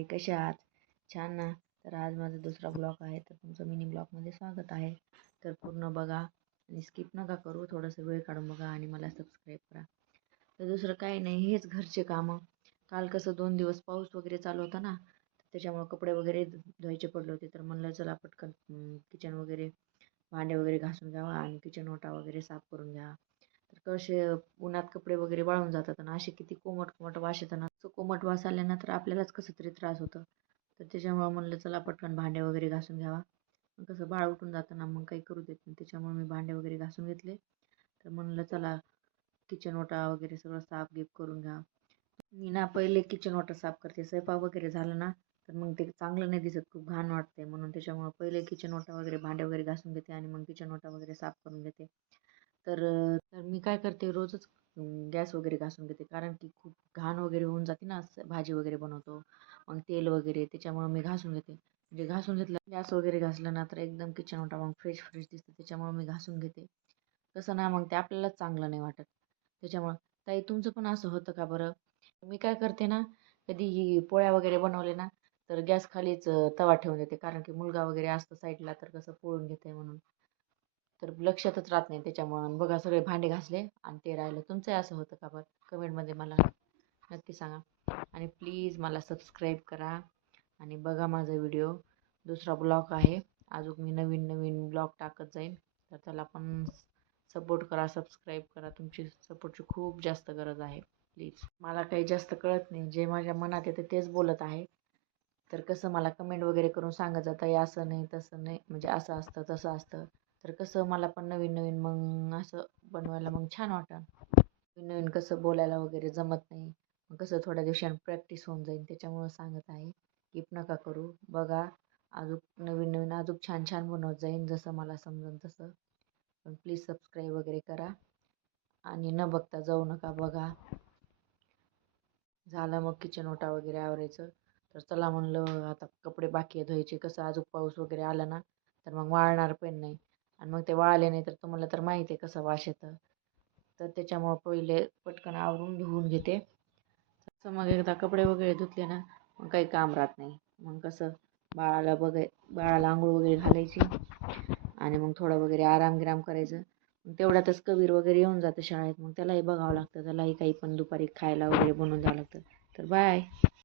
मंडळी, कशा आहात? छान ना. तर आज माझा दुसरा ब्लॉग आहे, तर तुमचं मिनी ब्लॉगमध्ये स्वागत आहे. तर पूर्ण बघा आणि स्किप नका करू, थोडंसं वेळ काढून बघा आणि मला सबस्क्राईब करा. तर दुसरं काही नाही, हेच घरचे कामं. काल कसं 2 दिवस पाऊस वगैरे चालू होता ना, तर त्याच्यामुळे कपडे वगैरे धुवायचे पडले होते. तर म्हणलं चला पटकन किचन वगैरे भांडे वगैरे घासून घ्यावा आणि किचन ओटा वगैरे साफ करून घ्या. तर कसे उन्हात कपडे वगैरे वाळून जातात आणि असे किती कोमट कोमट वास येतात ना, तो कोमट वास आल्यानं तर आपल्यालाच कसं तरी त्रास होतं. तर त्याच्यामुळं म्हणलं चला पटकन भांडे वगैरे घासून घ्यावा. मग कसं बाळ उठून जातं ना, मग काही करू देत नाही. त्याच्यामुळे मी भांडे वगैरे घासून घेतले. तर म्हणलं चला किचन ओटा वगैरे सगळं साफ गिफ करून घ्या. मी ना पहिले किचन ओटा साफ करते. स्वयंपाक वगैरे झाला ना, तर मग ते चांगलं नाही दिसत, खूप घाण वाटते. म्हणून त्याच्यामुळे पहिले किचन ओटा वगैरे भांडे वगैरे घासून घेते आणि मग किचन ओटा वगैरे साफ करून घेते. तर मी काय करते, रोजच गॅस वगैरे घासून घेते, कारण की खूप घाण वगैरे होऊन जाते ना, भाजी वगैरे बनवतो, मग तेल वगैरे त्याच्यामुळं मी घासून घेते. म्हणजे घासून घेतलं गॅस वगैरे घासलं ना, तर एकदम किचन ओटा मग फ्रेश फ्रेश दिसतं. त्याच्यामुळे मी घासून घेते. कसं ना, मग ते आपल्यालाच चांगलं नाही वाटत. त्याच्यामुळं ताई, तुमचं पण असं होतं का बरं? मी काय करते ना, कधी पोळ्या वगैरे बनवले ना, तर गॅस खालीच तवा ठेवून देते, कारण की मुलगा वगैरे असतो साईडला, तर कसं पोळून घेते म्हणून. तर लक्षातच राहत नाही त्याच्यामुळं. आणि बघा सगळे भांडे घासले आणि ते राहिलं. तुमचंही असं होतं का बरं? कमेंटमध्ये मला नक्की सांगा. आणि प्लीज मला सबस्क्राईब करा आणि बघा माझा व्हिडिओ. दुसरा ब्लॉग आहे. अजून मी नवीन नवीन ब्लॉग टाकत जाईन. तर त्याला पण सपोर्ट करा, सबस्क्राईब करा. तुमची सपोर्टची खूप जास्त गरज आहे. प्लीज. मला काही जास्त कळत नाही. जे माझ्या मनात येतं तेच बोलत आहे. तर कसं मला कमेंट वगैरे करून सांगत जातं, हे असं नाही, तसं नाही, म्हणजे असं असतं, तसं असतं. तर कसं मला पण नवीन नवीन मग असं बनवायला मग छान वाटतं. नवीन नवीन कसं बोलायला वगैरे जमत नाही. मग कसं थोड्या दिवसांनी प्रॅक्टिस होऊन जाईल. त्याच्यामुळं सांगत आहे. कीप नका करू. बघा अजून नवीन नवीन अजून छान छान बनवत जाईन, जसं मला समजेल तसं. पण प्लीज सबस्क्राईब वगैरे करा आणि न बघता जाऊ नका. बघा झालं मग किचन ओटा वगैरे आवरायचं. तर चला म्हणलं आता कपडे बाकी आहे धुवायचे. कसं अजून पाऊस वगैरे आला ना, तर मग वाळणार पण नाही. आणि मग ते वाळले नाही तर तुम्हाला तर माहिती आहे कसं वास येतं. तर त्याच्यामुळं पहिले पटकन आवरून धुवून घेते. तसं मग एकदा कपडे वगैरे धुतले ना, मग काही काम राहत नाही. मग कसं बाळाला आंघोळ वगैरे घालायची आणि मग थोडं वगैरे आराम करायचं. मग तेवढ्यातच कबीर वगैरे येऊन जातं शाळेत. मग त्यालाही बघावं लागतं. त्यालाही काही पण दुपारी खायला वगैरे बनवून द्यावं लागतं. तर बाय.